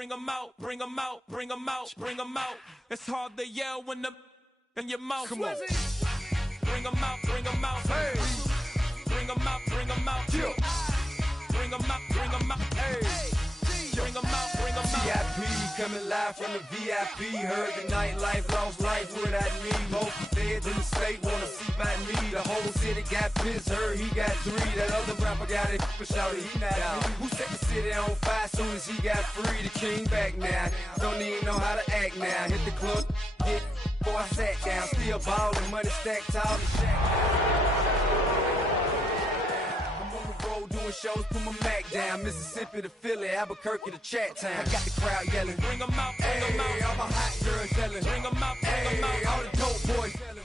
bring 'em out, bring 'em out, bring 'em out, bring 'em out. It's hard to yell when the in your mouth. Come on. Bring 'em out, bring 'em out. Hey. Bring 'em out, bring 'em out. Yeah. Bring 'em out, bring 'em out. Hey. Bring 'em out, bring 'em out. VIP coming live from the VIP. Heard the nightlife, lost life without me. Most feds in the state wanna see by me. The whole city got pissed, heard he got 3. That other rapper got it, but shouted he not out. Who set the city on fire soon as he got free? The king back now, don't even know how to act now. Hit the club, get before I sat down. Still ballin', money stacked tall and shack. Doing shows, put my Mac down. Mississippi to Philly, Albuquerque to Chat Town. I got the crowd yelling, bring 'em out, bring 'em out. All my hot girls yelling, bring 'em out, bring 'em out. All the dope boys yelling.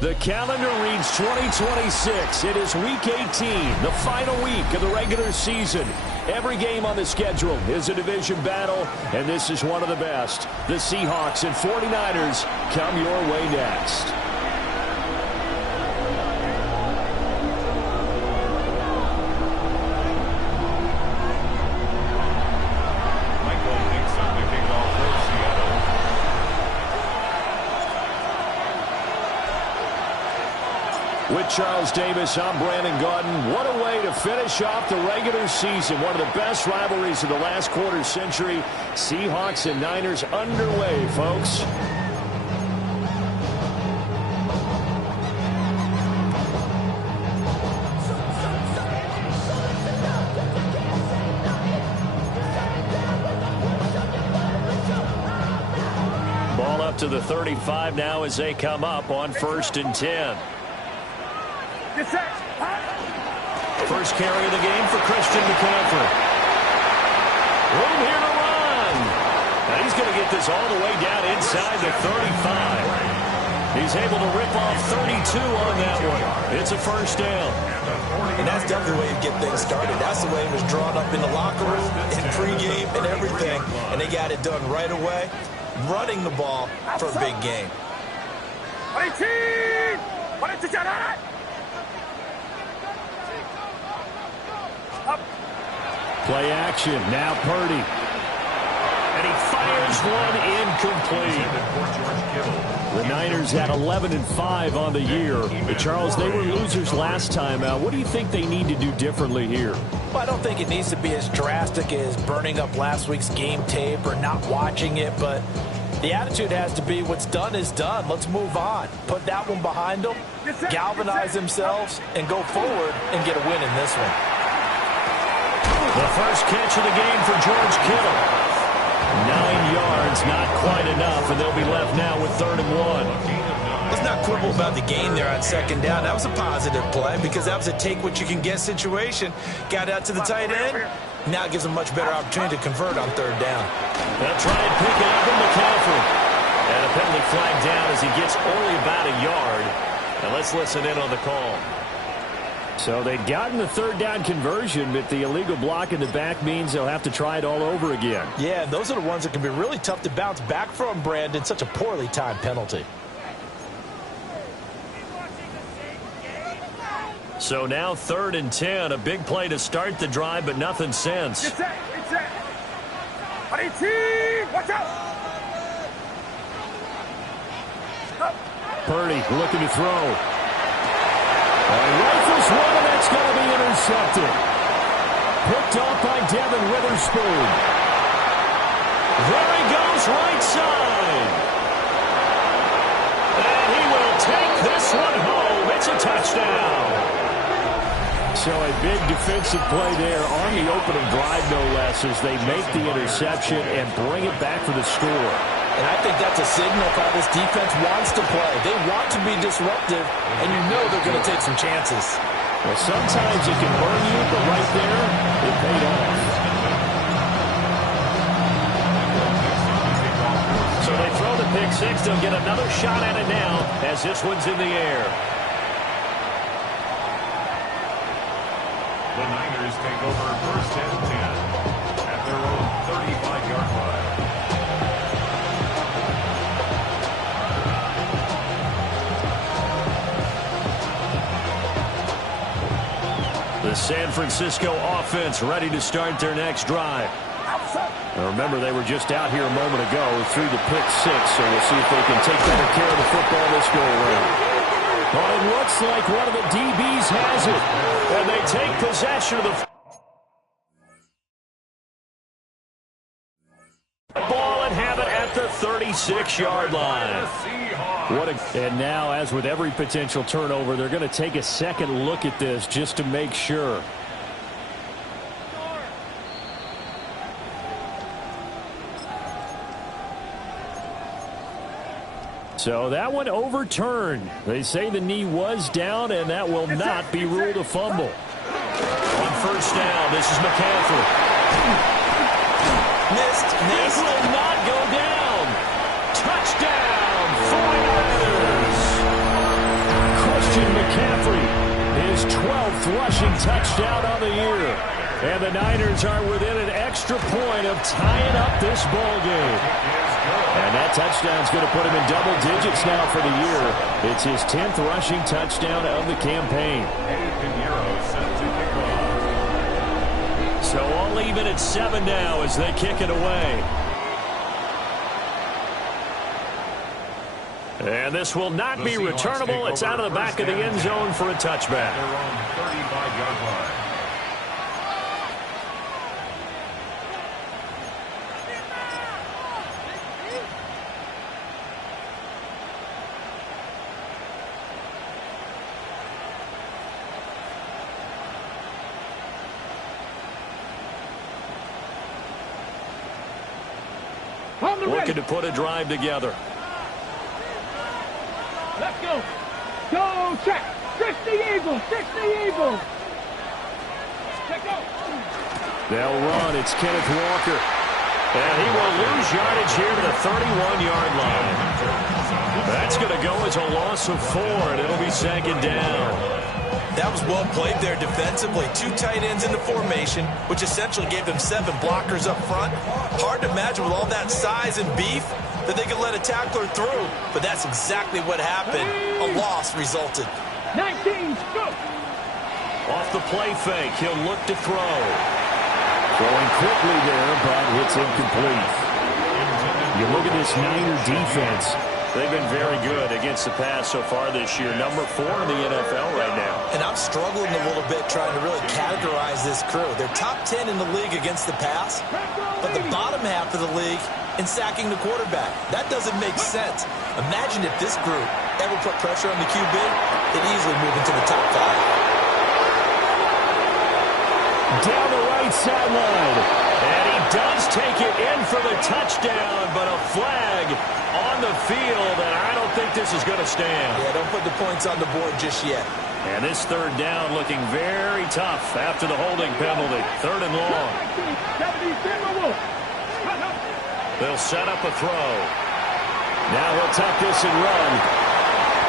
The calendar reads 2026. It is week 18, the final week of the regular season. Every game on the schedule is a division battle, and this is one of the best. The Seahawks and 49ers come your way next. With Charles Davis, I'm Brandon Gaudin. What a way to finish off the regular season. One of the best rivalries of the last quarter century. Seahawks and Niners underway, folks. Ball up to the 35 now as they come up on 1st and 10. First carry of the game for Christian McCaffrey. Room here to run. And he's going to get this all the way down inside the 35. He's able to rip off 32 on that one. It's a first down. And that's definitely the way you get things started. That's the way it was drawn up in the locker room, in pregame, and everything. And they got it done right away, running the ball for a big game. Play action. Now Purdy. And he fires one incomplete. The Niners at 11-5 on the year. But Charles, they were losers last time out. What do you think they need to do differently here? Well, I don't think it needs to be as drastic as burning up last week's game tape or not watching it, but the attitude has to be what's done is done. Let's move on. Put that one behind them, galvanize themselves, and go forward and get a win in this one. The first catch of the game for George Kittle. 9 yards, not quite enough, and they'll be left now with 3rd and 1. Let's not quibble about the gain there on 2nd down. That was a positive play because that was a take-what-you-can-get situation. Got out to the tight end. Now it gives them a much better opportunity to convert on 3rd down. They'll try and pick it up in McCaffrey. And a penalty flag down as he gets only about a yard. Now let's listen in on the call. So they'd gotten the 3rd down conversion, but the illegal block in the back means they'll have to try it all over again. Yeah, those are the ones that can be really tough to bounce back from, Brandon. Such a poorly timed penalty. So now 3rd and 10, a big play to start the drive, but nothing since. Watch out! Purdy looking to throw. And rifles one, and that's going to be intercepted. Picked off by Devin Witherspoon. There he goes, right side. And he will take this one home. It's a touchdown. So a big defensive play there on the opening drive, no less, as they make the interception and bring it back for the score. And I think that's a signal for how this defense wants to play. They want to be disruptive, and you know they're going to take some chances. Well, sometimes it can burn you, but right there, it paid off. So they throw the pick six. They'll get another shot at it now as this one's in the air. The Niners take over 1st and 10 at their own 35-yard line. The San Francisco offense ready to start their next drive. Now remember, they were just out here a moment ago through the pick six, so we'll see if they can take better care of the football this go-around. But it looks like one of the DBs has it, and they take possession of the ball and have it at the 36-yard line. And now, as with every potential turnover, they're going to take a second look at this just to make sure. So that one overturned. They say the knee was down, and that will not be ruled a fumble. On first down, this is McCaffrey. Missed. Will not go down. Touchdown, 49ers. Christian McCaffrey, his 12th rushing touchdown on the year. And the Niners are within an extra point of tying up this ball game. And that touchdown's going to put him in double digits now for the year. It's his 10th rushing touchdown of the campaign. So all even at 7 now as they kick it away. And this will not be returnable. It's out of the back of the end zone for a touchback. Looking to put a drive together. Let's go. Go, check. Fix the Eagles. Fix the Eagles. Check out. They'll run. It's Kenneth Walker. And he will lose yardage here to the 31-yard line. That's going to go as a loss of 4, and it'll be second down. That was well played there defensively. 2 tight ends in the formation, which essentially gave them 7 blockers up front. Hard to imagine with all that size and beef that they could let a tackler through. But that's exactly what happened. A loss resulted. 19, go! Off the play fake, he'll look to throw. Throwing quickly there, but it's incomplete. You look at this Niner defense. They've been very good against the pass so far this year. Number 4 in the NFL right now. And I'm struggling a little bit trying to really categorize this crew. They're top 10 in the league against the pass, but the bottom half of the league in sacking the quarterback. That doesn't make sense. Imagine if this group ever put pressure on the QB, they'd easily move into the top 5. Down the right sideline. And he does take it in for the touchdown, but a flag on the field, and I don't think this is going to stand. Yeah, don't put the points on the board just yet. And this third down looking very tough after the holding penalty. 3rd and long. They'll set up a throw. Now he'll tuck this and run.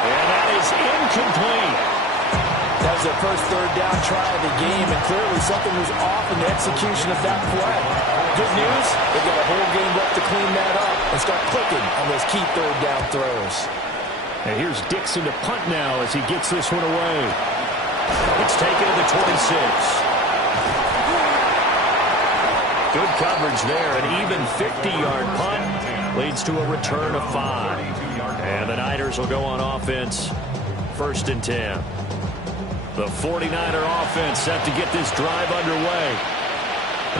And that is incomplete. That was their first 3rd down try of the game, and clearly something was off in the execution of that play. Good news, they've got a whole game left to clean that up and start clicking on those key 3rd down throws. And here's Dixon to punt now as he gets this one away. It's taken to the 26. Good coverage there. An even 50-yard punt leads to a return of 5. And the Niners will go on offense. 1st and 10. The 49er offense set to get this drive underway.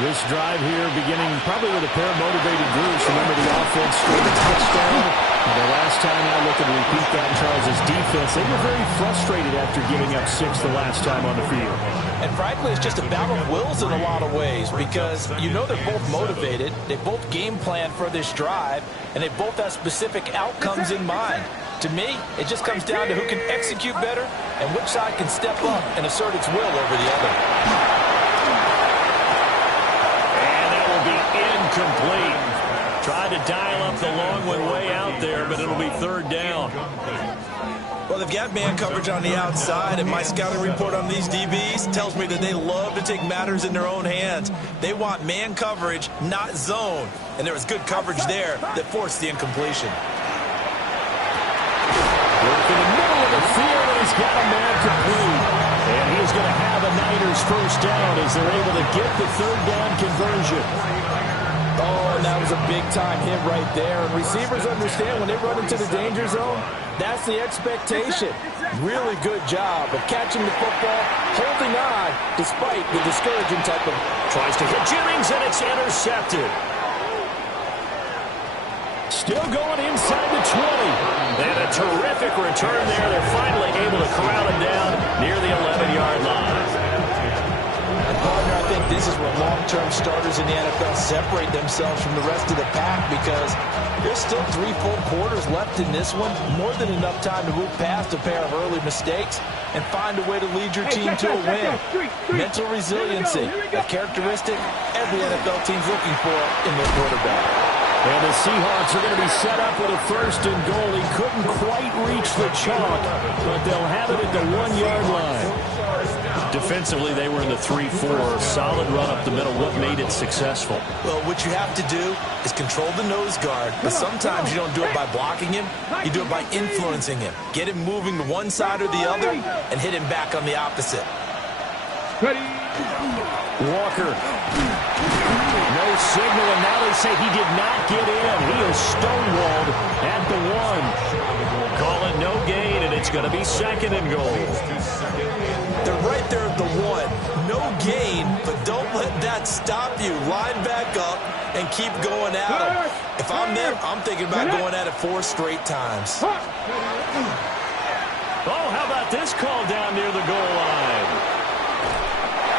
This drive here beginning probably with a pair of motivated groups. Remember, the offense scored a touchdown. The last time I look and repeat that, Charles' defense, they were very frustrated after giving up 6 the last time on the field. And frankly, it's just a battle of wills in a lot of ways because you know they're both motivated. They both game plan for this drive, and they both have specific outcomes in mind. To me, it just comes down to who can execute better and which side can step up and assert its will over the other. And that will be incomplete. Tried to dial up the long one way out there, but it'll be 3rd down. Well, they've got man coverage on the outside, and my scouting report on these DBs tells me that they love to take matters in their own hands. They want man coverage, not zone. And there was good coverage there that forced the incompletion. Work in the middle of the field, and he's got a man complete. And he's going to have a Niners 1st down as they're able to get the 3rd down conversion. Oh, and that was a big-time hit right there. And receivers understand when they run into the danger zone, that's the expectation. Really good job of catching the football, holding on, despite the discouraging type of... Tries to hit Jennings, and it's intercepted. Still going inside the 20. And a terrific return there. They're finally able to corral him down near the 11-yard line. Partner, I think this is where long-term starters in the NFL separate themselves from the rest of the pack because there's still 3 full quarters left in this one. More than enough time to move past a pair of early mistakes and find a way to lead your team to a win. Mental resiliency, a characteristic every NFL team's looking for in their quarterback. And the Seahawks are going to be set up with a 1st and goal. He couldn't quite reach the chalk, but they'll have it at the 1-yard line. Defensively, they were in the 3-4. Solid run up the middle. What made it successful? Well, what you have to do is control the nose guard, but sometimes you don't do it by blocking him. You do it by influencing him. Get him moving to one side or the other and hit him back on the opposite. Ready. Walker. No signal, and now they say he did not get in. He is stonewalled at the 1. Call it no gain, and it's going to be 2nd and goal. They're right there at the 1. No gain, but don't let that stop you. Line back up and keep going at them. If I'm them, I'm thinking about going at it 4 straight times. Oh, how about this call down near the goal line?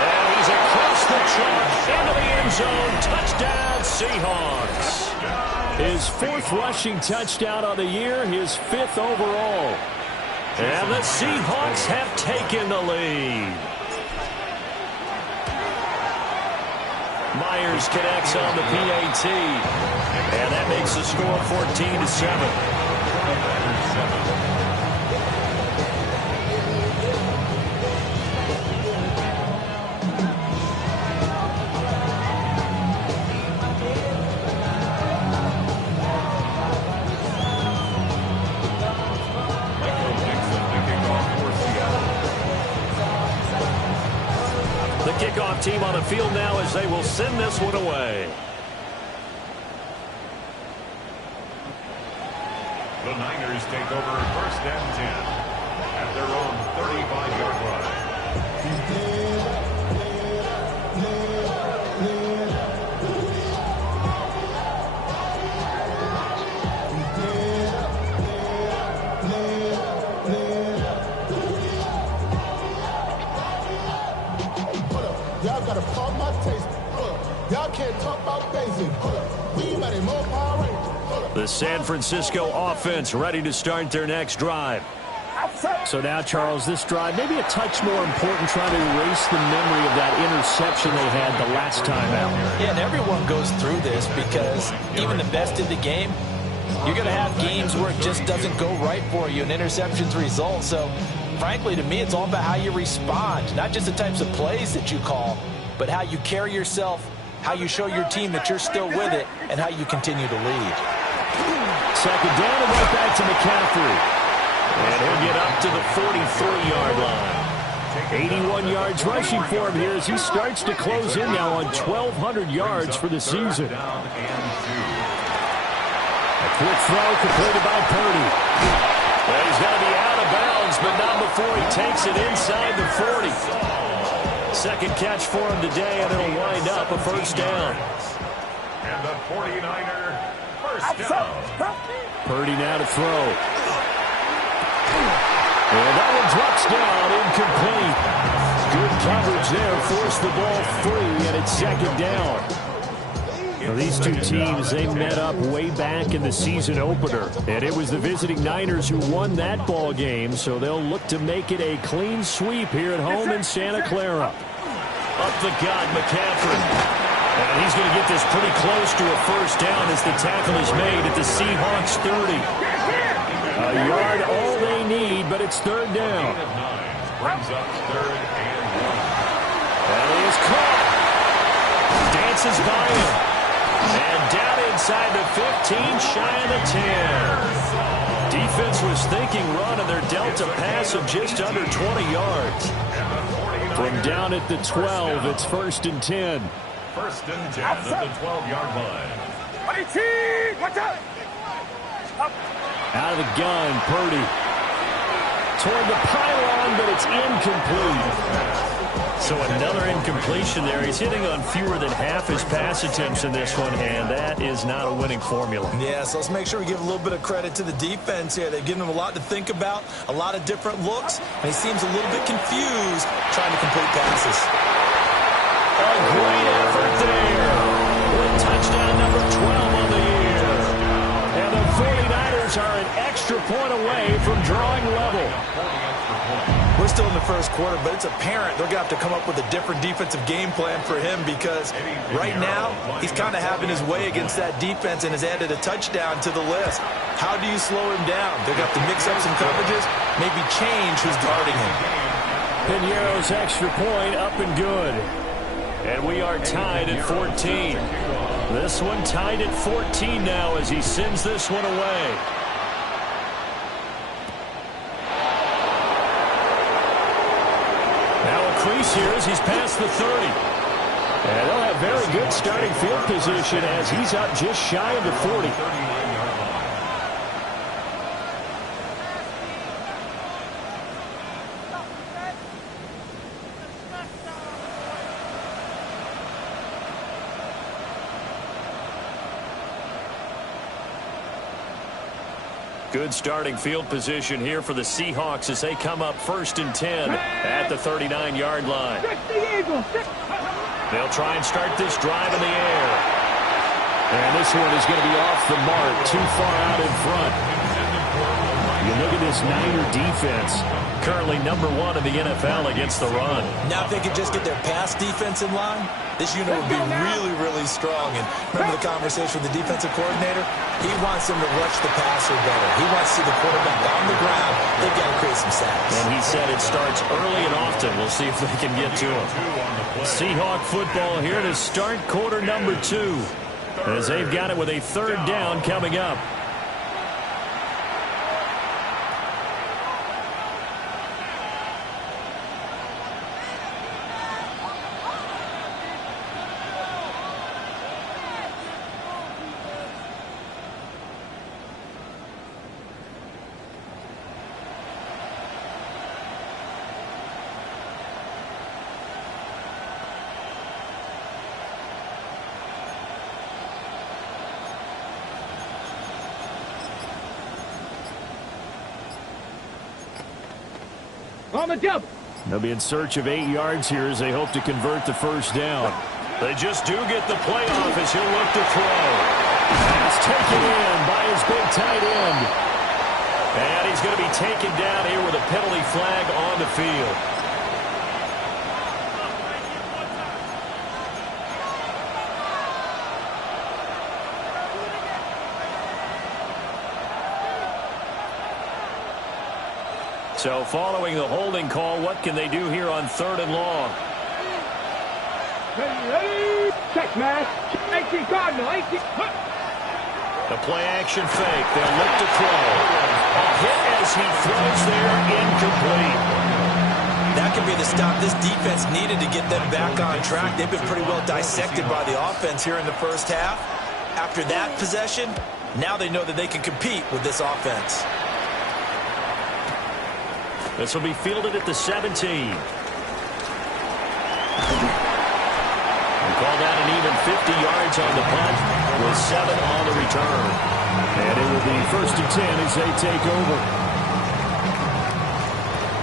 And he's across the chalk into the end zone. Touchdown, Seahawks. His 4th rushing touchdown of the year, his 5th overall. And the Seahawks have taken the lead. Myers connects on the PAT. And that makes the score 14-7. Kickoff team on the field now as they will send this one away. The Niners take over 1st and 10 at their own 35-yard line. Y'all gotta pump my taste. Y'all can't talk about basic. We mighty more Power Rangers. The San Francisco offense ready to start their next drive. So now, Charles, this drive maybe a touch more important, trying to erase the memory of that interception they had the last time out. Yeah, and everyone goes through this because even the best in the game, you're going to have games where it just doesn't go right for you, and interceptions result. So frankly, to me, it's all about how you respond, not just the types of plays that you call, but how you carry yourself, how you show your team that you're still with it, and how you continue to lead. 2nd down and right back to McCaffrey. And he'll get up to the 43-yard line. 81 yards rushing for him here as he starts to close in now on 1,200 yards for the season. A quick throw completed by Purdy. Well, he's got to be out of bounds, but not before he takes it inside the 40. 2nd catch for him today, and it'll wind up a 1st down. And the 49er 1st down. Purdy now to throw. And that one drops down, incomplete. Good coverage there, forced the ball free, and it's 2nd down. Now, these two teams, they met up way back in the season opener, and it was the visiting Niners who won that ball game, so they'll look to make it a clean sweep here at home in Santa Clara. Up the gut, McCaffrey. And he's going to get this pretty close to a 1st down as the tackle is made at the Seahawks 30. A yard all they need, but it's 3rd down. Brings up 3rd and 1. That is caught. Dances by him. And down inside the 15, shy of the 10. Defense was thinking run, and they're dealt a pass of just under 20 yards. From down at the 12, it's 1st and 10. First and 10 at the 12-yard line. Out of the gun, Purdy. Toward the pylon, but it's incomplete. So another incompletion there. He's hitting on fewer than half his pass attempts in this one, and that is not a winning formula. Yeah, so let's make sure we give a little bit of credit to the defense here. They've given him a lot to think about, a lot of different looks, and he seems a little bit confused trying to complete passes. A great effort there. With touchdown number 12 on the year. And the 49ers are an extra point away from drawing level. We're still in the first quarter, but it's apparent they're going to have to come up with a different defensive game plan for him because right now he's kind of having his way against that defense and has added a touchdown to the list. How do you slow him down? They're going to have to mix up some coverages, maybe change who's guarding him. Piñeiro's extra point up and good. And we are tied at 14. This one tied at 14 now as he sends this one away. Crease here as he's past the 30. And they'll have very good starting field position as he's up just shy of the 40. Good starting field position here for the Seahawks as they come up first and 10 at the 39-yard line. They'll try and start this drive in the air. And this one is going to be off the mark, too far out in front. You look at this Niner defense, currently #1 in the NFL against the run. Now if they could just get their pass defense in line, this unit would be really, really strong. And remember the conversation with the defensive coordinator? He wants them to rush the passer better. He wants to see the quarterback on the ground. They've got to create some sacks. And he said it starts early and often. We'll see if they can get to him. Seahawk football here to start quarter number 2 as they've got it with a third down coming up. On the jump. They'll be in search of 8 yards here as they hope to convert the first down. They just do get the playoff as he'll look to throw. Pass taken in by his big tight end. And he's going to be taken down here with a penalty flag on the field. So following the holding call, what can they do here on 3rd and long? Ready, check, man. 18 Cardinal, 18. The play action fake. They'll look to throw. A hit as he throws there, incomplete. That could be the stop this defense needed to get them back on track. They've been pretty well dissected by the offense here in the first half. After that possession, now they know that they can compete with this offense. This will be fielded at the 17. And call that an even 50 yards on the punt with 7 on the return. And it will be 1st and 10 as they take over.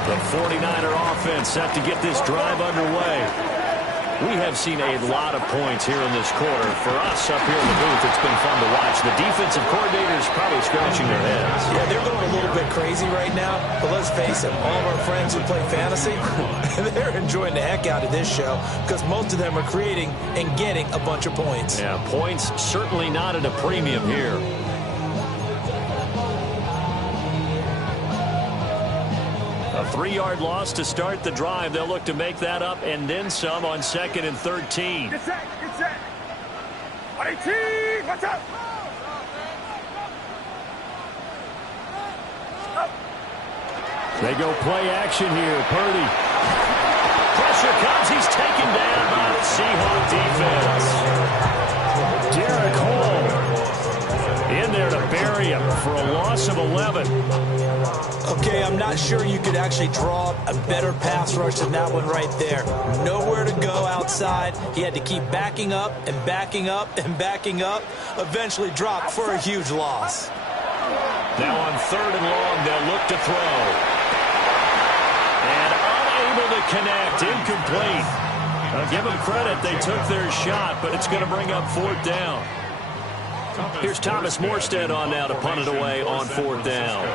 The 49er offense set to get this drive underway. We have seen a lot of points here in this quarter. For us up here in the booth, it's been fun to watch. The defensive coordinators probably scratching their heads. Yeah, they're going a little bit crazy right now. But let's face it, all of our friends who play fantasy, they're enjoying the heck out of this show because most of them are creating and getting a bunch of points. Yeah, points certainly not at a premium here. A 3-yard loss to start the drive. They'll look to make that up and then some on 2nd and 13. Get set, get set. 18, watch out. They go play action here. Purdy. Pressure comes. He's taken down by the Seahawks defense. 11. Okay, I'm not sure you could actually draw a better pass rush than that one right there. Nowhere to go outside. He had to keep backing up and backing up and backing up. Eventually dropped for a huge loss. Now on 3rd and long, they'll look to throw. And unable to connect. Incomplete. I'll give them credit. They took their shot, but it's going to bring up 4th down. Here's Thomas Morstead on now to punt it away on 4th down.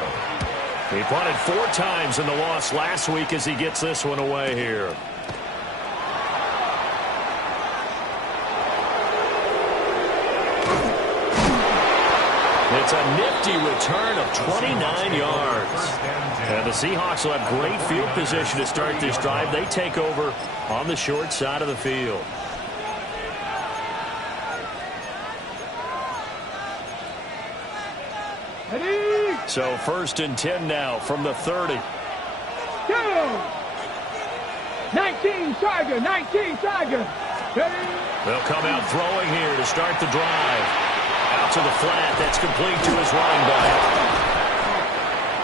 He punted 4 times in the loss last week as he gets this one away here. It's a nifty return of 29 yards. And the Seahawks will have great field position to start this drive. They take over on the short side of the field. So 1st and 10 now from the 30. Go! 19 Tiger, 19 Tiger. Ready? They'll come out throwing here to start the drive. Out to the flat. That's complete to his running back.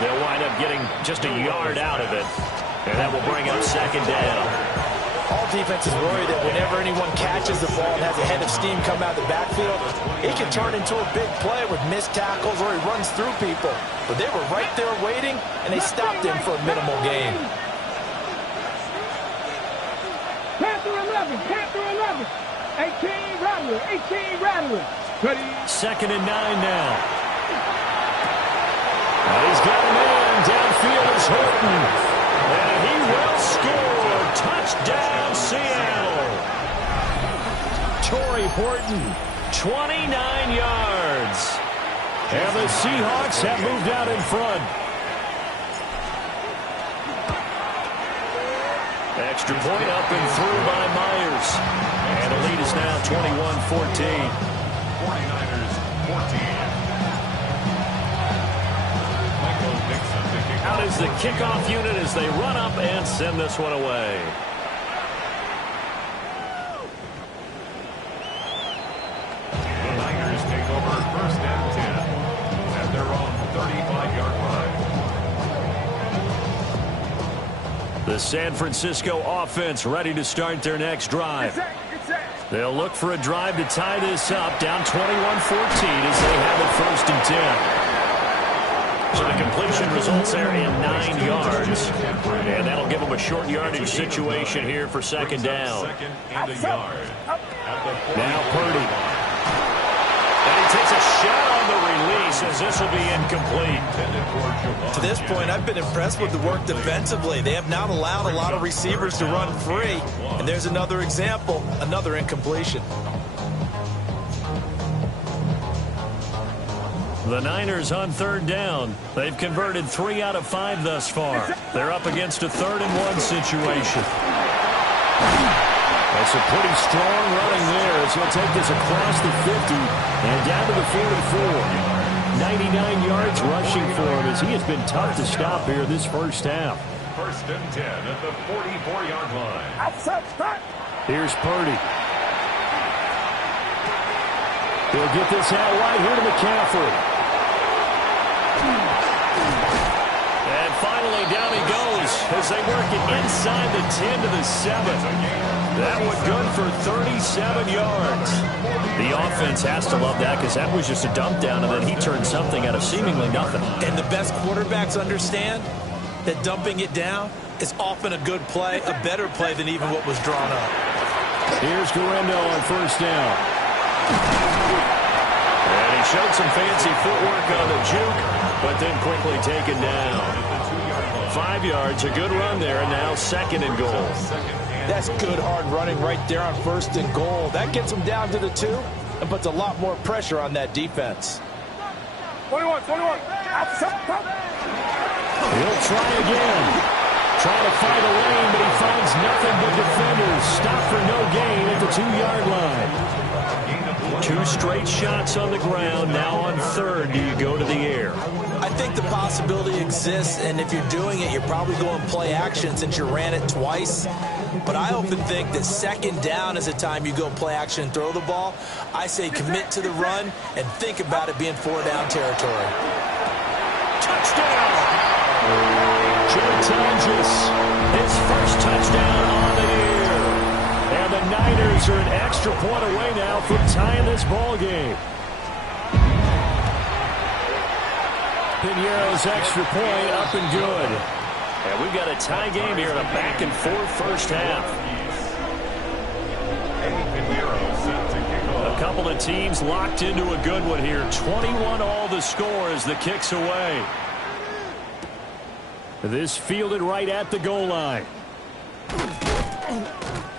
They'll wind up getting just a yard out of it. And that will bring up 2nd down. All defenses worry that whenever anyone catches the ball and has a head of steam come out of the backfield, it can turn into a big play with missed tackles or he runs through people. But they were right there waiting, and they stopped him for a minimal gain. Panther 11, Panther 11. 18 Rattler, 18 Rattler. Ready? 2nd and 9 now. And he's got a man. Downfield is Horton. And he will score. Touchdown, Seattle. Torrey Horton, 29 yards. And the Seahawks have moved out in front. Extra point up and through by Myers. And the lead is now 21-14. 49ers 14. Out is the kickoff unit as they run up and send this one away. The Niners take over 1st and 10 at their own 35-yard line. The San Francisco offense ready to start their next drive. They'll look for a drive to tie this up, down 21-14 as they have it 1st and 10. So the completion results there in 9 yards. And that'll give them a short yardage situation here for 2nd down. And a yard. Now Purdy. And he takes a shot on the release as this will be incomplete. To this point, I've been impressed with the work defensively. They have not allowed a lot of receivers to run free. And there's another example, another incompletion. The Niners on 3rd down. They've converted 3 out of 5 thus far. They're up against a 3rd and 1 situation. That's a pretty strong running there as he'll take this across the 50 and down to the 44. 99 yards rushing for him as he has been tough to stop here this first half. 1st and 10 at the 44-yard line. Here's Purdy. He'll get this out wide here to McCaffrey. And finally, down he goes as they work it inside the 10 to the 7. That one good for 37 yards. The offense has to love that because that was just a dump down, and then he turned something out of seemingly nothing. And the best quarterbacks understand that dumping it down is often a good play, a better play than even what was drawn up. Here's Guerrero on 1st down. And he showed some fancy footwork on the juke, but then quickly taken down. 5 yards, a good run there, and now 2nd and goal. That's good hard running right there on 1st and goal. That gets them down to the 2 and puts a lot more pressure on that defense. 21. He'll try again. Trying to find a lane, but he finds nothing but defenders. Stop for no gain at the 2-yard line. 2 straight shots on the ground. Now on 3rd, do you go to the air? I think the possibility exists, and if you're doing it, you're probably going play action since you ran it twice. But I often think that 2nd down is a time you go play action and throw the ball. I say commit to the run and think about it being 4-down territory. Touchdown! Joe Tonjes, his first touchdown on the year. And the Niners are an extra point away now from tying this ball game. Piñeiro's extra point up and good. And we've got a tie game here in a back-and-forth first half. A couple of teams locked into a good one here. 21 all the score as the kick's away. This fielded right at the goal line.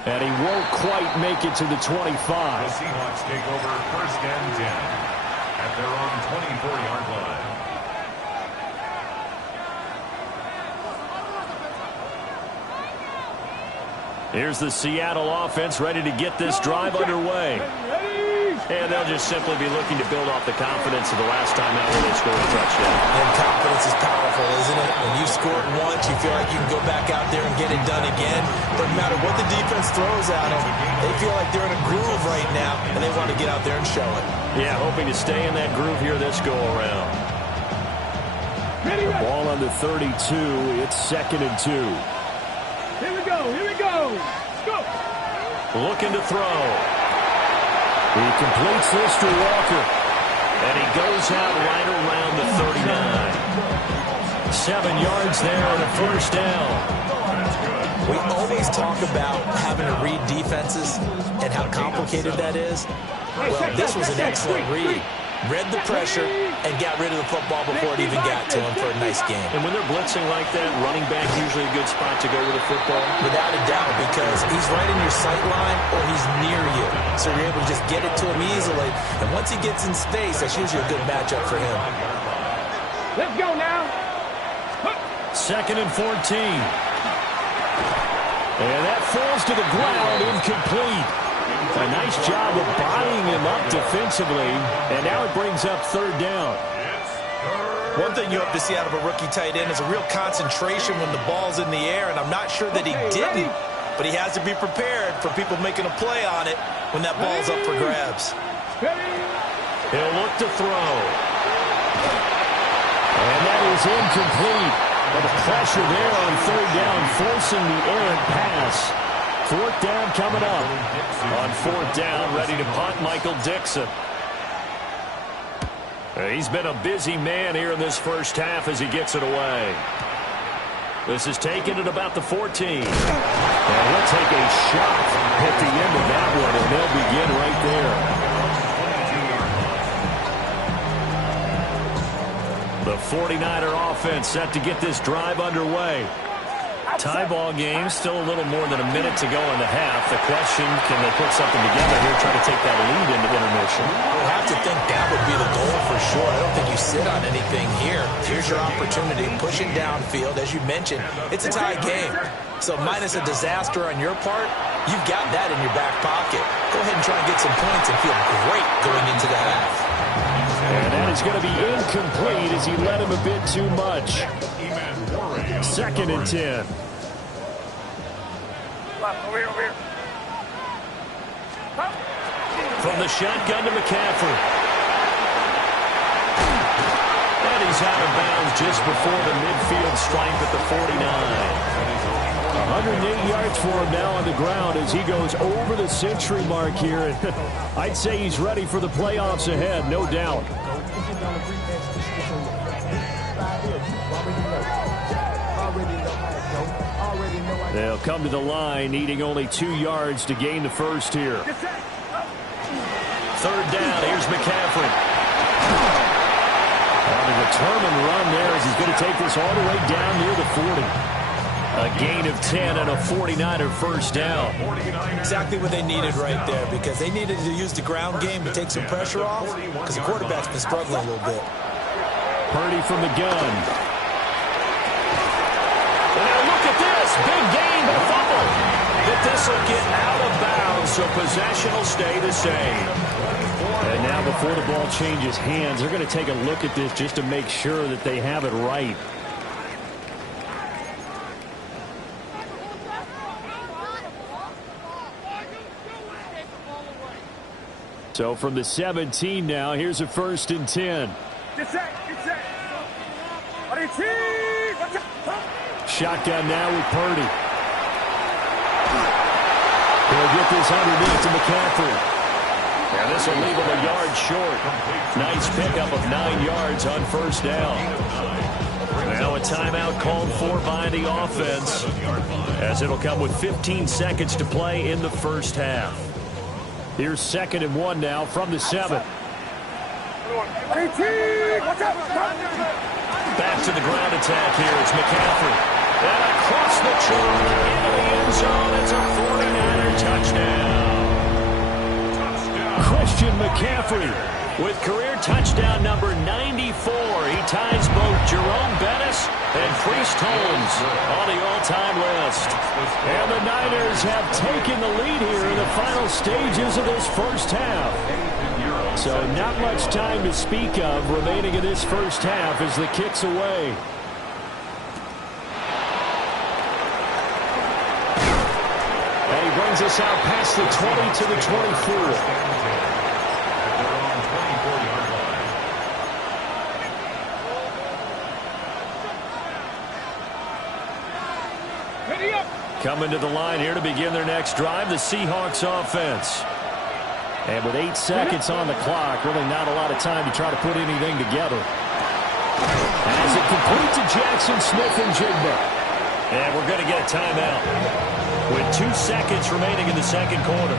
And he won't quite make it to the 25. The Seahawks take over first and 10 at their own 24-yard line. Here's the Seattle offense ready to get this drive underway. And they'll just simply be looking to build off the confidence of the last time out when they scored a touchdown. And confidence is powerful, isn't it? When you've scored once, you feel like you can go back out there and get it done again. Doesn't matter what the defense throws at them. They feel like they're in a groove right now, and they want to get out there and show it. Yeah, hoping to stay in that groove here this go-around. The ball on the 32. It's 2nd and 2. Here we go. Here we go. Let's go. Looking to throw. He completes this to Walker. And he goes out right around the 39. 7 yards there and a first down. We always talk about having to read defenses and how complicated that is. Well, this was an excellent read. Read the pressure and got rid of the football before it even got to him for a nice game. And when they're blitzing like that, running back usually a good spot to go with the football. Without a doubt, because he's right in your sight line or he's near you. So you're able to just get it to him easily. And once he gets in space, that's usually a good matchup for him. Let's go now. 2nd and 14. And that falls to the ground, incomplete. A nice job of bodying him up defensively, and now it brings up 3rd down. One thing you hope to see out of a rookie tight end is a real concentration when the ball's in the air, and I'm not sure that he didn't, but he has to be prepared for people making a play on it when that ball's up for grabs. He'll look to throw. And that is incomplete. But the pressure there on 3rd down, forcing the errant pass. 4th down coming up. On 4th down, ready to punt, Michael Dixon. He's been a busy man here in this first half as he gets it away. This is taken at about the 14. And he'll take a shot at the end of that one, and they'll begin right there. The 49er offense set to get this drive underway. Tie ball game, still a little more than a minute to go in the half. The question, can they put something together here, try to take that lead into intermission? We'll have to think that would be the goal for sure. I don't think you sit on anything here. Here's your opportunity, pushing downfield. As you mentioned, it's a tie game. So minus a disaster on your part, you've got that in your back pocket. Go ahead and try and get some points and feel great going into the half. And that is going to be incomplete as he led him a bit too much. 2nd and 10. From the shotgun to McCaffrey. And he's out of bounds just before the midfield stripe at the 49. 108 yards for him now on the ground as he goes over the century mark here. I'd say he's ready for the playoffs ahead, no doubt. They'll come to the line, needing only 2 yards to gain the first here. 3rd down, here's McCaffrey. On a determined run there as he's going to take this all the way down near the 40. A gain of 10 and a 49er first down. Exactly what they needed right there, because they needed to use the ground game to take some pressure off, because the quarterback's been struggling a little bit. Purdy from the gun. Now look at this. Big gain, but a fumble. But this will get out of bounds, so possession will stay the same. And now before the ball changes hands, they're going to take a look at this just to make sure that they have it right. So from the 17 now, here's a 1st and 10. Get set. Shotgun now with Purdy. He'll get this underneath to McCaffrey. And this will leave him a yard short. Nice pickup of 9 yards on first down. Now a timeout called for by the offense, as it'll come with 15 seconds to play in the first half. Here's 2nd and 1 now from the 7. Back to the ground attack here. It's McCaffrey. And across the chalk into the end zone. It's a 49er touchdown. Christian McCaffrey with career touchdown number 94. He ties both Jerome Bettis and Priest Holmes on the all-time list. And the Niners have taken the lead here in the final stages of this first half. So not much time to speak of remaining in this first half as the kick's away. And he brings us out past the 20 to the 24. Coming to the line here to begin their next drive, the Seahawks offense. And with 8 seconds on the clock, really not a lot of time to try to put anything together. As it complete to Jackson Smith and Jigba. And we're going to get a timeout with 2 seconds remaining in the second quarter.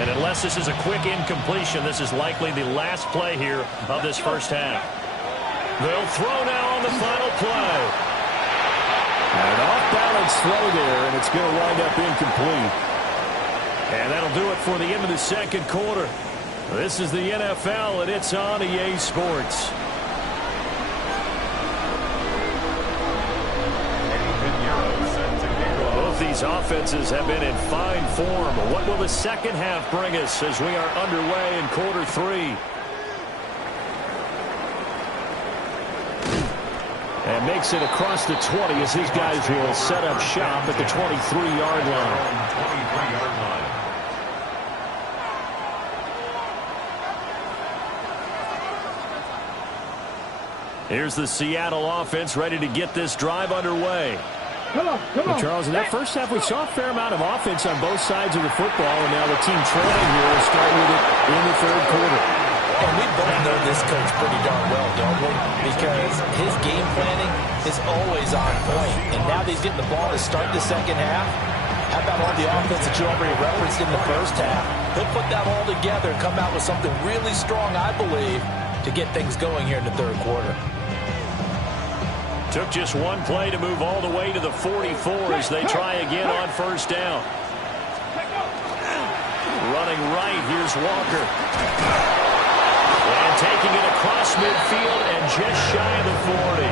And unless this is a quick incompletion, this is likely the last play here of this first half. They'll throw now on the final play. An off-balance throw there, and it's going to wind up incomplete. And that'll do it for the end of the second quarter. This is the NFL, and it's on EA Sports. These offenses have been in fine form. What will the second half bring us as we are underway in quarter 3? And makes it across the 20 as his guys will set up shop at the 23-yard line. Here's the Seattle offense ready to get this drive underway. Come on. Charles, in that first half, we saw a fair amount of offense on both sides of the football, and now the team trailing here will start with it in the third quarter. And we both know this coach pretty darn well, don't we? Because his game planning is always on point. And now that he's getting the ball to start the second half, how about all the offense that you already referenced in the first half? He'll put that all together and come out with something really strong, I believe, to get things going here in the third quarter. Took just one play to move all the way to the 44 as they try again on first down. Running right, here's Walker. And taking it across midfield and just shy of the 40.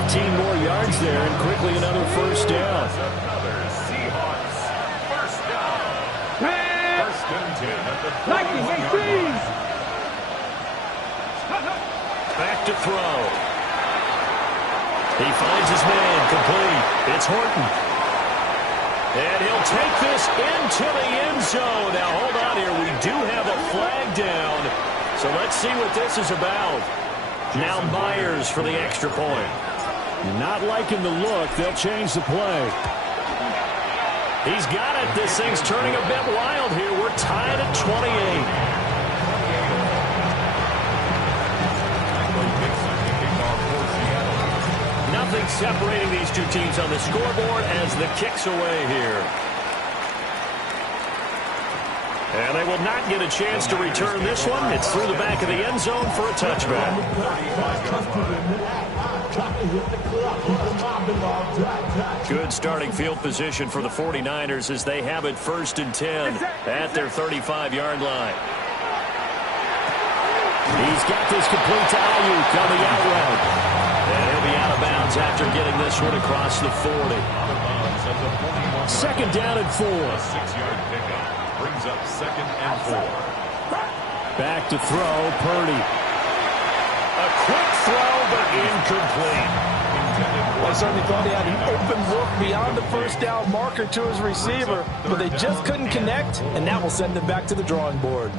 15 more yards there and quickly another first down. Another Seahawks first down. First and 10 at the 41-yard line. Back to throw. He finds his man, complete. It's Horton. And he'll take this into the end zone. Now, hold on here. We do have a flag down. So let's see what this is about. Now Myers for the extra point. Not liking the look. They'll change the play. He's got it. This thing's turning a bit wild here. We're tied at 28. Nothing separating these two teams on the scoreboard as the kick's away here. And they will not get a chance to return this one. It's through the back of the end zone for a touchback. Good starting field position for the 49ers as they have it 1st and 10 at their 35-yard line. He's got this complete to Ayuk on the out route. And he'll be out of bounds after getting this one across the 40. Second down and 4. A 6-yard pickup brings up 2nd and 4. Back to throw, Purdy. A quick throw, but incomplete. I certainly thought he had an open look beyond the first down marker to his receiver, but they just couldn't connect, and that will send them back to the drawing board.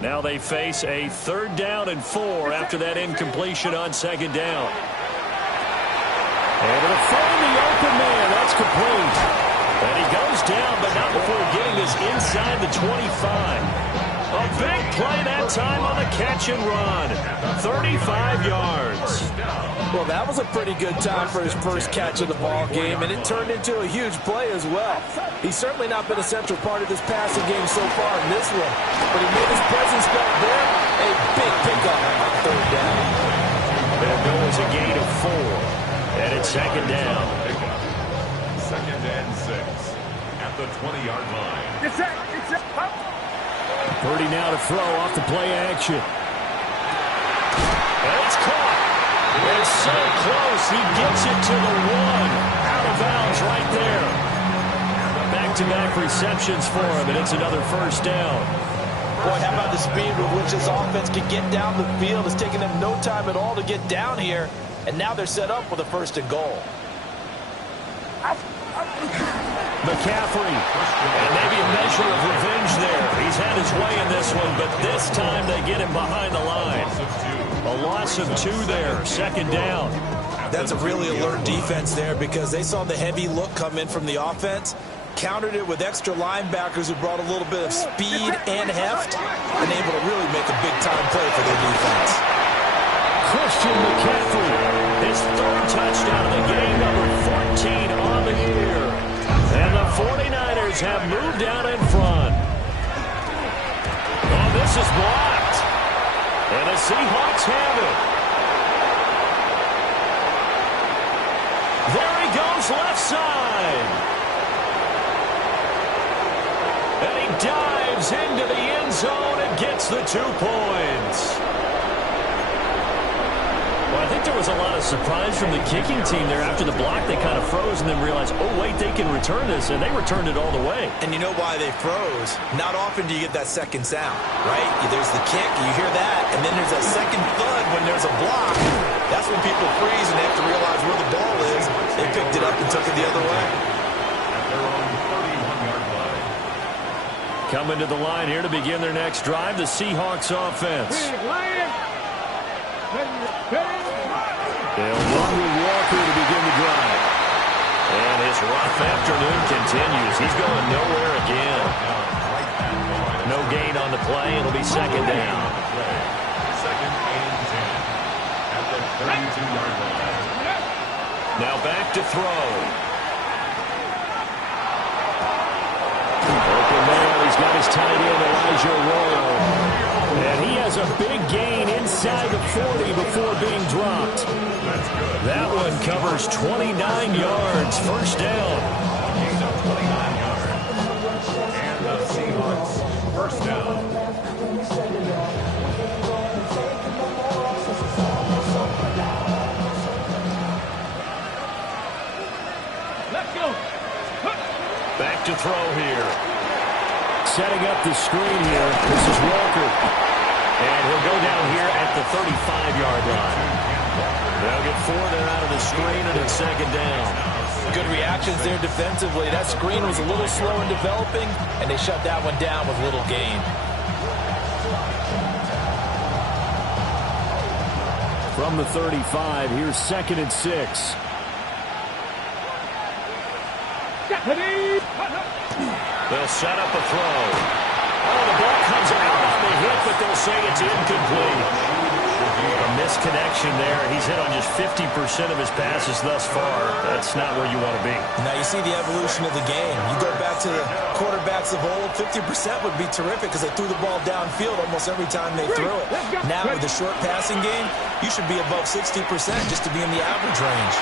Now they face a 3rd down and 4 after that incompletion on 2nd down. Able to find the open man. That's complete. And he goes down, but not before getting this inside the 25. A big play that time on the catch and run. 35 yards. Well, that was a pretty good time for his first catch of the ball game, and it turned into a huge play as well. He's certainly not been a central part of this passing game so far in this one, but he made his presence felt there. A big pickup on 3rd down. There goes a gain of 4, and it's 2nd down. 2nd and 6 at the 20-yard line. It's set. Purdy now to throw off the play action. And it's caught. It's so close. He gets it to the 1. Out of bounds right there. Back-to-back receptions for him, and it's another 1st down. Boy, how about the speed with which this offense can get down the field? It's taken them no time at all to get down here, and now they're set up with a 1st and goal. McCaffrey, and maybe a measure of revenge there. He's had his way in this one, but this time they get him behind the line. A loss of 2 there, 2nd down. That's a really alert defense there because they saw the heavy look come in from the offense, countered it with extra linebackers who brought a little bit of speed and heft, and able to really make a big-time play for their defense. Christian McCaffrey, his 3rd touchdown of the game, number 14 on the year. And the 49ers have moved out in front. Oh, this is blocked. And the Seahawks have it. There he goes, left side. And he dives into the end zone and gets the 2 points. Well, I think there was a lot of surprise from the kicking team there. After the block, they kind of froze and then realized, oh, wait, they can return this, and they returned it all the way. And you know why they froze? Not often do you get that second sound, right? There's the kick, you hear that, and then there's that second thud when there's a block. That's when people freeze and they have to realize where the ball is. They picked it up and took it the other way. At their own 31-yard line. Coming to the line here to begin their next drive, the Seahawks offense. They'll run with Walker to begin the drive. And his rough afternoon continues. He's going nowhere again. No gain on the play. It'll be 2nd down. 2nd and 10 at the 32-yard line. Now back to throw. Open man. He's got his tight end, Elijah Royal. And he has a big gain inside the 40 before being dropped. That one covers 29 yards. 1st down. Gain of 29 yards. And the Seahawks 1st down. Let's go. Back to throw here. Setting up the screen here. This is Walker. And he'll go down here at the 35-yard line. They'll get 4 there out of the screen, and it's 2nd down. Good reactions there defensively. That screen was a little slow in developing, and they shut that one down with little gain. From the 35, here's 2nd and 6. They'll set up a throw. Oh, the ball comes out on the hit, but they'll say it's incomplete. A misconnection there. He's hit on just 50% of his passes thus far. That's not where you want to be. Now you see the evolution of the game. You go back to the quarterbacks of old, 50% would be terrific because they threw the ball downfield almost every time they threw it. Now with the short passing game, you should be above 60% just to be in the average range.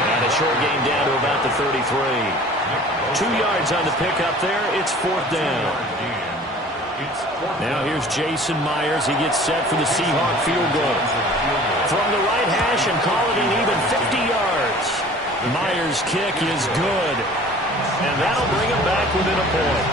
And a short game down to about the 33. 2 yards on the pickup there. It's 4th down. Now here's Jason Myers. He gets set for the Seahawk field goal. From the right hash and call it an even 50 yards. Myers' kick is good. And that'll bring him back within a point.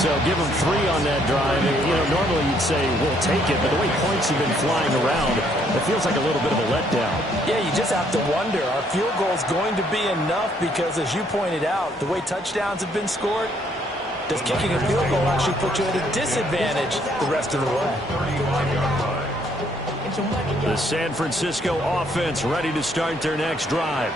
So give them 3 on that drive. You know, normally you'd say, we'll take it, but the way points have been flying around, it feels like a little bit of a letdown. Yeah, you just have to wonder, are field goals going to be enough? Because as you pointed out, the way touchdowns have been scored, does kicking a field goal actually put you at a disadvantage the rest of the way? The San Francisco offense ready to start their next drive.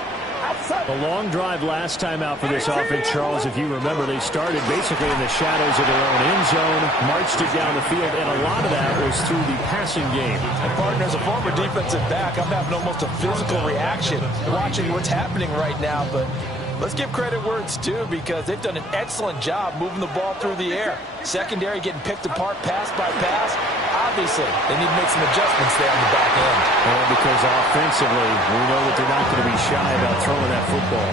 A long drive last time out for this offense, Charles. If you remember, they started basically in the shadows of their own end zone, marched it down the field, and a lot of that was through the passing game. And partner, as a former defensive back, I'm having almost a physical reaction watching what's happening right now. But let's give credit where it's due, because they've done an excellent job moving the ball through the air. Secondary getting picked apart pass by pass. Obviously, they need to make some adjustments there on the back end. Well, because offensively, we know that they're not going to be shy about throwing that football.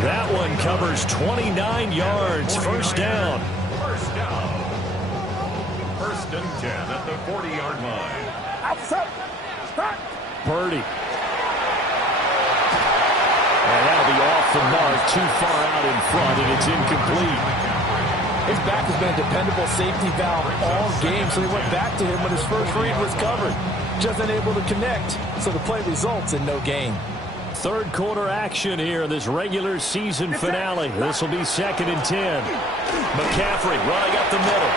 That one covers 29 yards. First down. First down. First and 10 at the 40-yard line. Outside. Start. Purdy. And that'll be off the mark, too far out in front, and it's incomplete. His back has been a dependable safety valve all game, so he went back to him when his first read was covered. Just unable to connect, so the play results in no gain. Third quarter action here in this regular season finale. This will be 2nd and 10. McCaffrey running up the middle.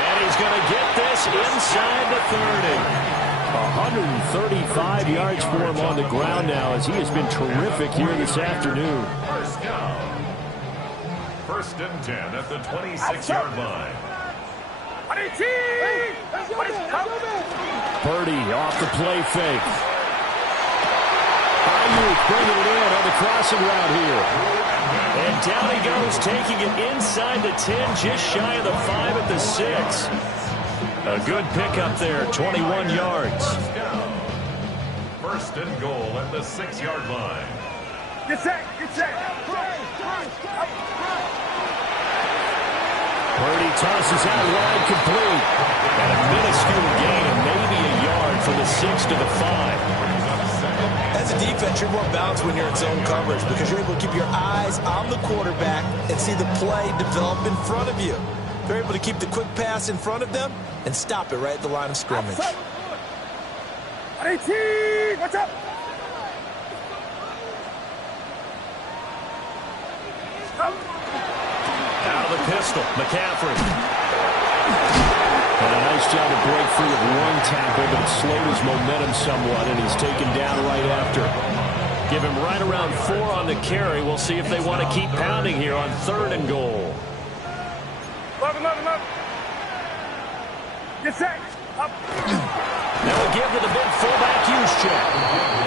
And he's going to get this inside the 30. 135 yards for him on the ground now, as he has been terrific here this afternoon. First down. First and 10 at the 26-yard line. Purdy off the play fake. Ayuk bringing it in on the crossing route here. And down he goes, taking it inside the 10, just shy of the 5 at the 6. A good pickup there, 21 yards. First and goal at the 6-yard line. Get set. Purdy tosses out wide, complete. And a minuscule gain of maybe a yard from the 6 to the 5. As a defense, you're more balanced when you're in zone coverage, because you're able to keep your eyes on the quarterback and see the play develop in front of you. They're able to keep the quick pass in front of them and stop it right at the line of scrimmage. What's up? Out of the pistol, McCaffrey. And a nice job to break free of one tackle, but it slowed his momentum somewhat, and he's taken down right after. Give him right around 4 on the carry. We'll see if they want to keep pounding here on 3rd and goal. Love. Get set. Up. Now a give to the big fullback use check.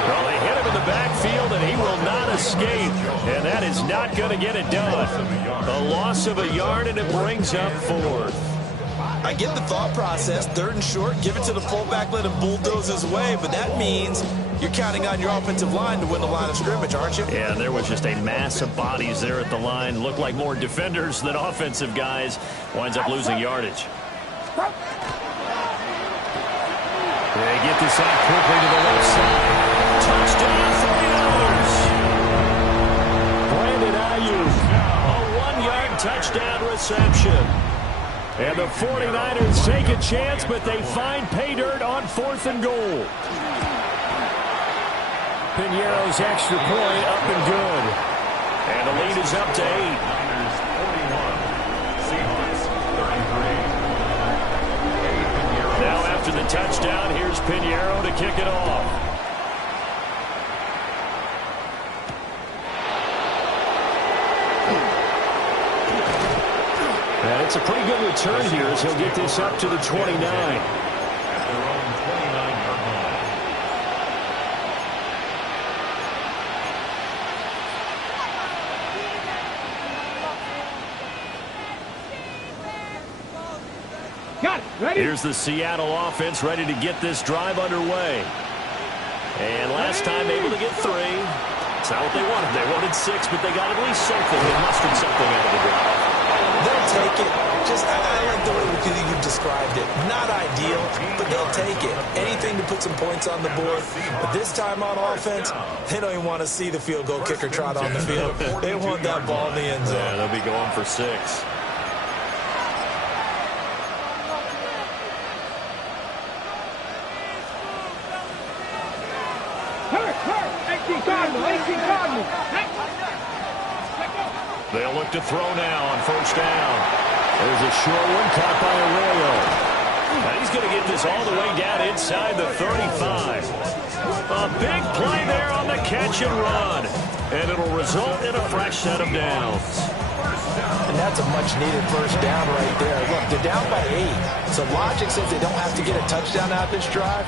Well, they hit him in the backfield, and he will not escape. And that is not going to get it done. A loss of a yard, and it brings up 4th. I get the thought process. 3rd and short, give it to the fullback, let him bulldoze his way. But that means you're counting on your offensive line to win the line of scrimmage, aren't you? Yeah, there was just a mass of bodies there at the line. Looked like more defenders than offensive guys. Winds up losing yardage. They get this out quickly to the left side. Touchdown, 49ers. Brandon Ayuk, a 1-yard touchdown reception. And the 49ers take a chance, but they find pay dirt on 4th and goal. Piñeiro's extra point up and good. And the lead is up to 8. Niners 41. Seahawks 33. Now after the touchdown, here's Piñeiro to kick it off. And it's a pretty good return here as he'll get this up to the 29. At their own 29-yard line. Got it. Ready? Here's the Seattle offense ready to get this drive underway. And last time able to get 3. It's not what they wanted. They wanted 6, but they got at least something. They mustered something out of the drive. They'll take it. I like the way you describe described it. Not ideal, but they'll take it. Anything to put some points on the board. But this time on offense, they don't even want to see the field goal kicker trot on the field. They want that ball in the end zone. Yeah, they'll be going for 6. They'll look to throw now on first down. There's a short one caught by Arroyo. Now he's going to get this all the way down inside the 35. A big play there on the catch and run. And it'll result in a fresh set of downs. And that's a much-needed first down right there. Look, they're down by 8. So logic says they don't have to get a touchdown out of this drive.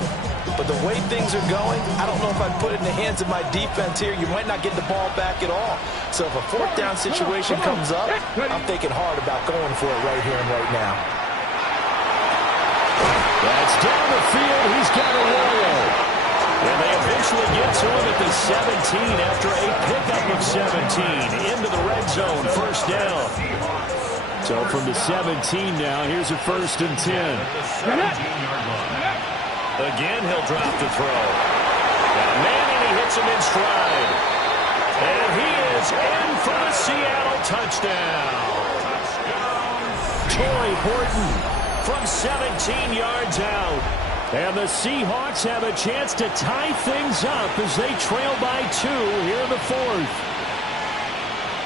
But the way things are going, I don't know if I'd put it in the hands of my defense here. You might not get the ball back at all. So if a fourth down situation comes up, I'm thinking hard about going for it right here and right now. That's down the field. He's got Arroyo. And they eventually get to him at the 17 after a pickup of 17 into the red zone. First down. So from the 17 now, here's a 1st and 10. Again, he'll drop the throw. Now Manning, he hits him in stride. And he is in for the Seattle touchdown. Torrey Horton from 17 yards out. And the Seahawks have a chance to tie things up as they trail by 2 here in the 4th.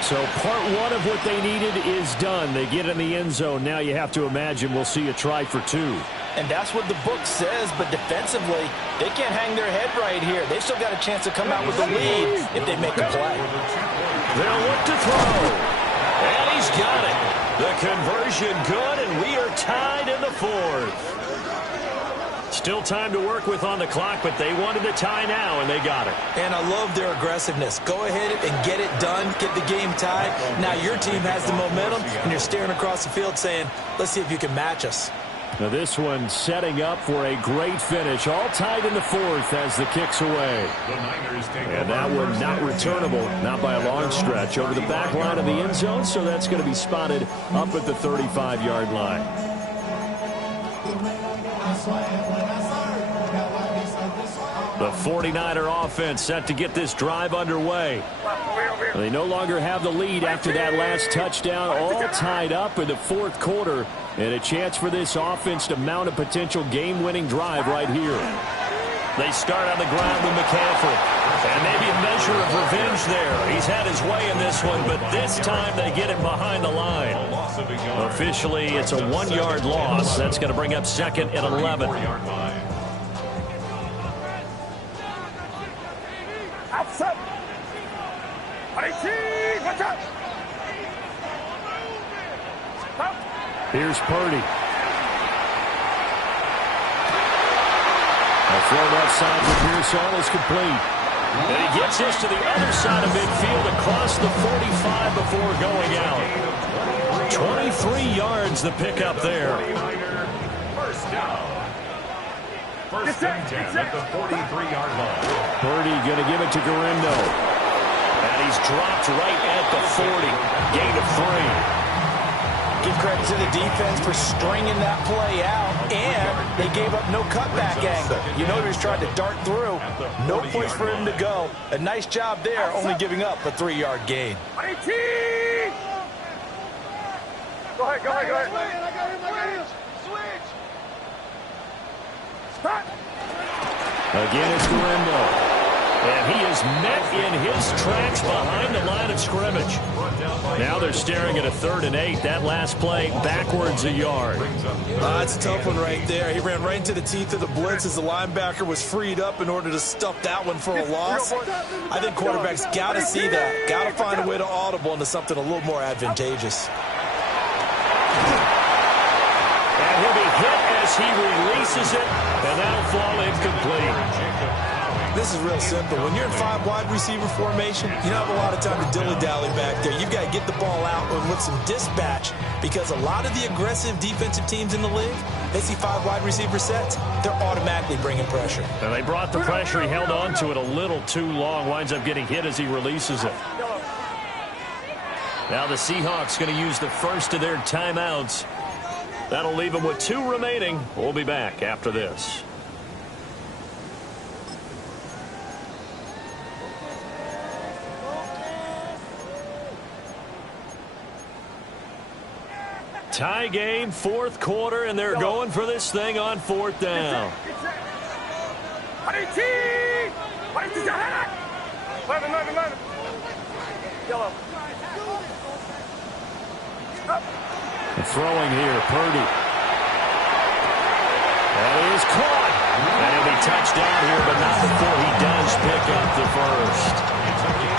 So part 1 of what they needed is done. They get in the end zone. Now you have to imagine we'll see a try for 2. And that's what the book says, but defensively, they can't hang their head right here. They've still got a chance to come out with the lead if they make a play. They'll look to throw. And he's got it. The conversion good, and we are tied in the 4th. Still time to work with on the clock, but they wanted the tie now, and they got it. And I love their aggressiveness. Go ahead and get it done, get the game tied. Now your team has the momentum, and you're staring across the field saying, let's see if you can match us. Now this one setting up for a great finish. All tied in the 4th as the kick's away. And that one not returnable, not by a long stretch, over the back line of the end zone, so that's going to be spotted up at the 35-yard line. The 49er offense set to get this drive underway. They no longer have the lead after that last touchdown, all tied up in the 4th quarter, and a chance for this offense to mount a potential game-winning drive right here. They start on the ground with McCaffrey, and maybe a measure of revenge there. He's had his way in this one, but this time they get it behind the line. Officially, it's a 1-yard loss. That's going to bring up 2nd and 11. Outside. Watch out. Here's Purdy. A throw left side for Pearsall is complete. And he gets this to the other side of midfield across the 45 before going out. 23 yards the pickup there. First down. First and 10 at the 43-yard line. Purdy going to give it to Garindo. And he's dropped right at the 40. Gain of 3. Give credit to the defense for stringing that play out, and they gave up no cutback angle. You know he was trying to dart through. No place for him to go. A nice job there, only giving up a 3-yard gain. Go ahead. I got him. Switch. Stop. Again, it's Garindo. And he is met in his tracks behind the line of scrimmage. Now they're staring at a 3rd and 8. That last play backwards a yard. That's a tough one right there. He ran right into the teeth of the blitz as the linebacker was freed up in order to stuff that one for a loss. I think quarterbacks got to see that. Got to find a way to audible into something a little more advantageous. And he'll be hit as he releases it, and that'll fall incomplete. This is real simple. When you're in 5 wide receiver formation, you don't have a lot of time to dilly-dally back there. You've got to get the ball out and with some dispatch, because a lot of the aggressive defensive teams in the league, they see 5 wide receiver sets, they're automatically bringing pressure. And they brought the pressure. He held on to it a little too long. Winds up getting hit as he releases it. Now the Seahawks going to use the first of their timeouts That'll leave them with 2 remaining. We'll be back after this. Tie game, 4th quarter, and they're going for this thing on 4th down. And throwing here, Purdy. That is caught. And he'll be touched down here, but not before he does pick up the first.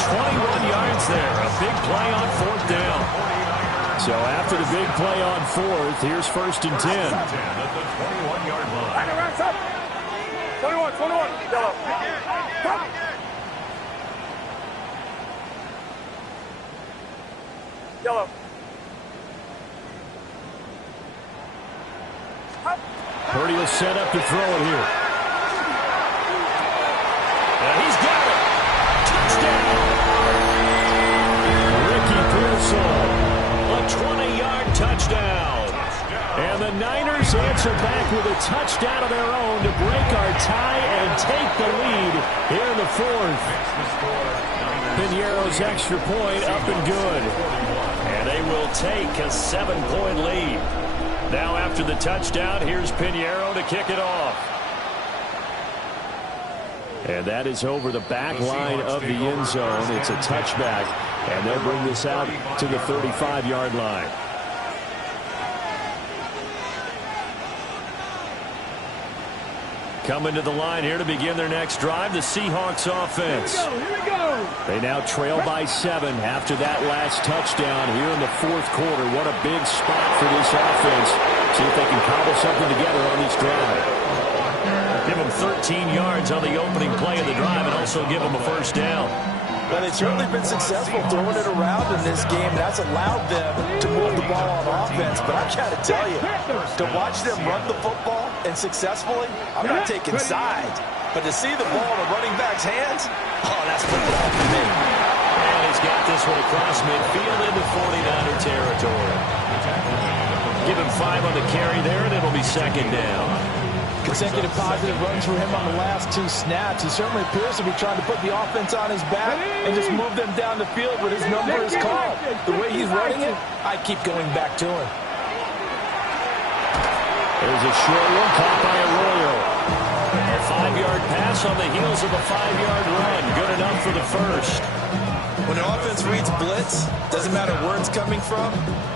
21 yards there. A big play on 4th down. So after the big play on 4th, here's 1st and 10. At the 21-yard line. 21. Yellow. Purdy will set up to throw it here. And he's got it. Touchdown. Ricky Pearsall. A 20-yard touchdown. And the Niners answer back with a touchdown of their own to break our tie and take the lead here in the 4th. Piñeiro's extra point up and good. And they will take a 7-point lead. Now after the touchdown, here's Piñeiro to kick it off. And that is over the back line of the end zone. It's a touchback, and they'll bring this out to the 35-yard line. Coming to the line here to begin their next drive, the Seahawks offense. Here we go. They now trail by 7 after that last touchdown here in the 4th quarter. What a big spot for this offense. See if they can cobble something together on this drive. Give them 13 yards on the opening play of the drive and also give them a first down. Well, they've certainly been successful throwing it around in this game. That's allowed them to move the ball on offense. But I got to tell you, to watch them run the football and successfully, I'm not taking sides. But to see the ball in a running back's hands, oh, that's football for me. And he's got this one across midfield into 49er territory. Give him 5 on the carry there, and it'll be 2nd down. Consecutive positive runs for him on the last 2 snaps. He certainly appears to be trying to put the offense on his back and just move them down the field when his number is called. The way he's running it, I keep going back to him. There's a short one caught by Arroyo. A 5-yard pass on the heels of a 5-yard run. Good enough for the first. When the offense reads blitz, doesn't matter where it's coming from,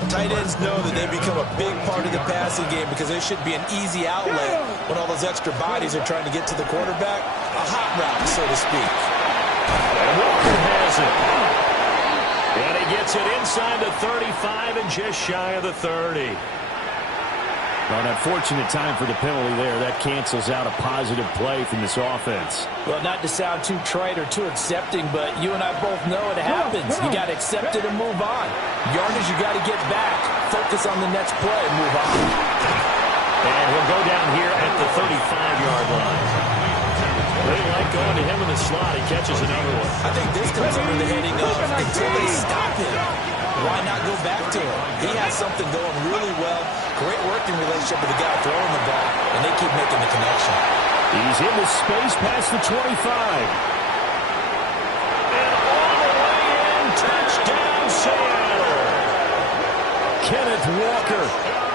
tight ends know that they become a big part of the passing game because they should be an easy outlet when all those extra bodies are trying to get to the quarterback. A hot route, so to speak. And Walker has it. And he gets it inside the 35 and just shy of the 30. Well, an unfortunate time for the penalty there. That cancels out a positive play from this offense. Well, not to sound too trite or too accepting, but you and I both know it happens. You got to accept it and move on. Yardage, you got to get back. Focus on the next play and move on. And he'll go down here at the 35-yard line. They like going to him in the slot. He catches another one. I think this comes under the heading of until they stop him. Why not go back to him? He has something going really well. Great working relationship with the guy throwing the ball, and they keep making the connection. He's in the space past the 25. And all the way in, touchdown Seattle. Kenneth Walker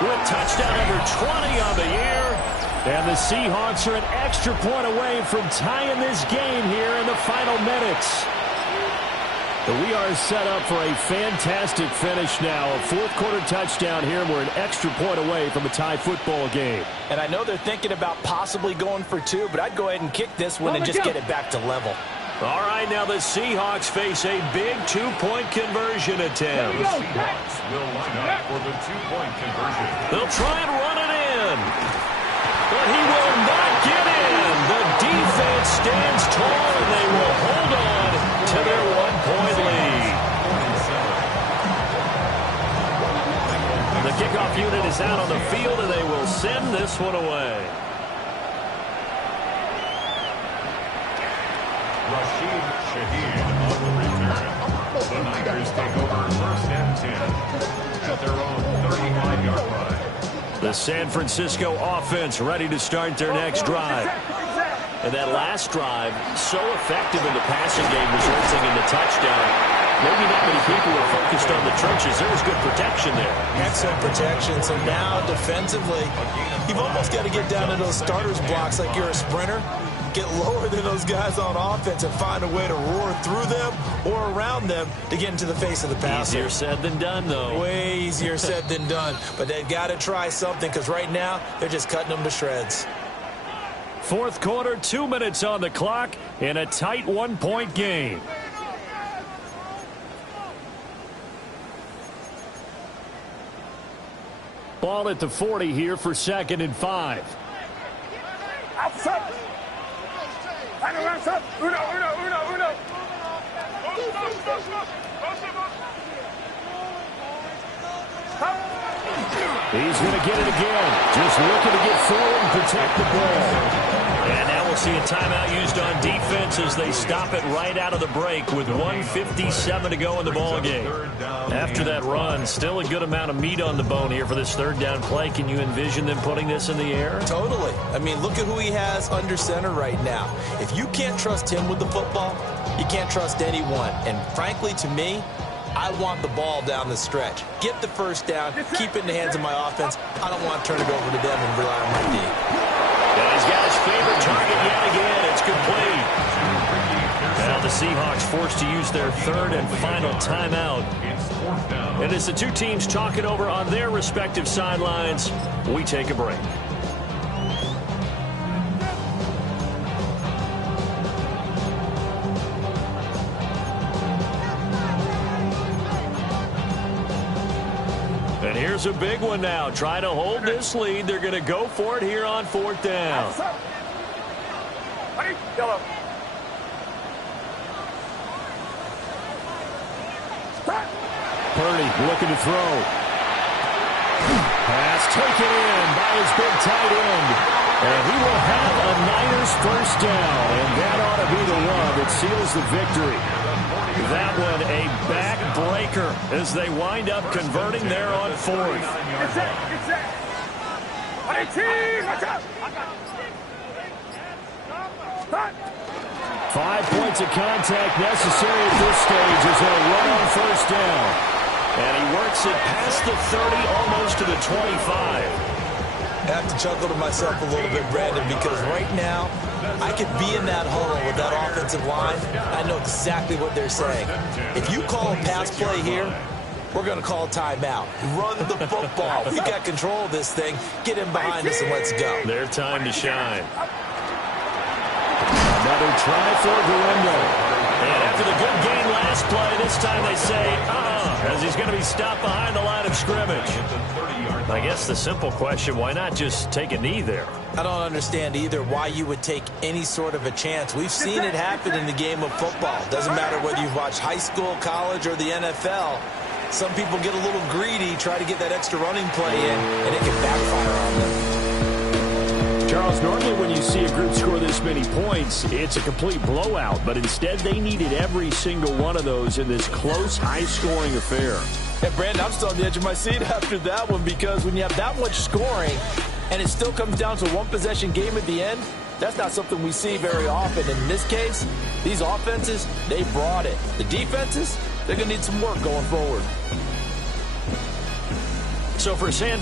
with touchdown number 20 on the year. And the Seahawks are an extra point away from tying this game here in the final minutes. But we are set up for a fantastic finish now. A 4th quarter touchdown here, and we're an extra point away from a tie football game. And I know they're thinking about possibly going for 2, but I'd go ahead and kick this one and just get it back to level. All right, now the Seahawks face a big 2-point conversion attempt. The Seahawks will line up for the 2-point conversion. They'll try and run it in. But he will not get in. The defense stands tall, and they will hold on to their 1-point lead. The kickoff unit is out on the field, and they will send this one away. Rashid Shaheed on the return. The Niners take over 1st and 10 at their own 35-yard line. The San Francisco offense ready to start their next drive. And that last drive, so effective in the passing game, resulting in the touchdown. Maybe not many people were focused on the trenches. There was good protection there. Excellent protection. So now defensively, you've almost got to get down to those starters blocks like you're a sprinter. Get lower than those guys on offense and find a way to roar through them or around them to get into the face of the passer. Easier said than done, though. Way easier said than done. But they've got to try something because right now they're just cutting them to shreds. Fourth quarter, 2 minutes on the clock in a tight 1-point game. Ball at the 40 here for 2nd and 5. Outside. Uno. He's going to get it again. Just looking to get forward and protect the ball. And now we'll see a timeout used on defense as they stop it right out of the break with 1:57 to go in the ball game. After that run, still a good amount of meat on the bone here for this third down play. Can you envision them putting this in the air? Totally. I mean, look at who he has under center right now. If you can't trust him with the football, you can't trust anyone. And frankly, to me, I want the ball down the stretch. Get the first down, keep it in the hands of my offense. I don't want to turn it over to them and rely on my D. And he's got his favorite target yet again. It's complete. Now the Seahawks forced to use their third and final timeout. And as the two teams talk it over on their respective sidelines, we take a break. And here's a big one now. Trying to hold this lead. They're going to go for it here on 4th down. Purdy looking to throw. Pass taken in by his big tight end. And he will have a Niners first down. And that ought to be the one that seals the victory. That one a backbreaker as they wind up converting there on 4th. 5 points of contact necessary at this stage as they'll run on first down. And he works it past the 30, almost to the 25. I have to chuckle to myself a little bit, Brandon, because right now I could be in that huddle with that offensive line. I know exactly what they're saying. If you call a pass play here, we're going to call timeout. Run the football. We got control of this thing. Get in behind us and let's go. Their time to shine. Another try for Guendo. And after the good game last play, this time they say, as he's going to be stopped behind the line of scrimmage. I guess the simple question, why not just take a knee there? I don't understand either why you would take any sort of a chance. We've seen it happen in the game of football. Doesn't matter whether you've watched high school, college, or the NFL. Some people get a little greedy, try to get that extra running play in, and it can backfire on them. Charles, normally when you see a group score this many points, it's a complete blowout. But instead, they needed every single one of those in this close, high-scoring affair. Hey, Brandon, I'm still on the edge of my seat after that one because when you have that much scoring and it still comes down to a one-possession game at the end, that's not something we see very often. In this case, these offenses, they brought it. The defenses, they're going to need some work going forward. So for San